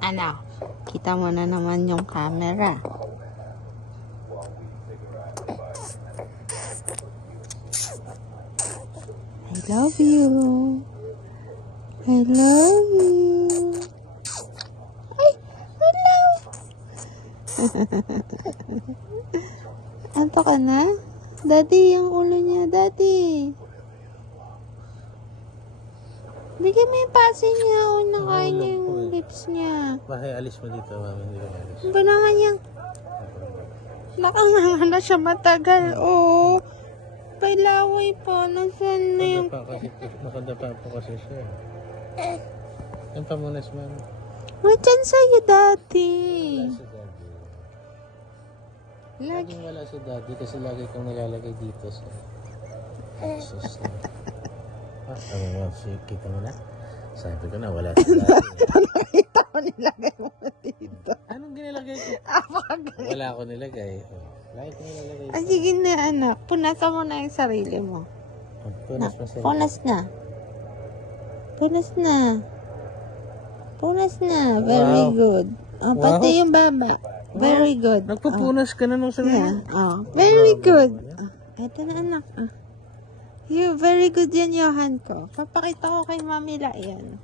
Ano? Kita mo na naman yung camera. I love you. I love you. Ay, hello. Anto ka na? Daddy, yung ulo niya. Daddy. Bigyan mo yung pasin niya. O, nakain niya yung lips niya. Bakit alis mo dito, mami? Hindi ka alis. Ba naman yung... Nakanganga na siya matagal. Oo. Pailaway po. Nasaan na yung... Nakadapa po kasi siya. Ang pamunas, mami. Diyan sa'yo, Daddy. Wala si daddy. Laging wala si daddy kasi lagi kong nilalagay dito sa... Jesus. Ano mo, kita mo na? Sabi ko na, wala si daddy. Nakita mo nilagay mo dito. Anong ginilagay ko? Apakagaling. Wala ako nilagay. Lagi ko nilalagay. Ay, sige na, anak. Punasan mo na yung sarili mo. Punas mo sa Punas na. Punas na. Punas na. Very good. Oh, pati yung baba. Very good. Nagpupunas ka na nung sarili. Yeah. Oh, very good. Ito na, anak. You very good yan, Johan ko. Papakita ko kay Mami La yan.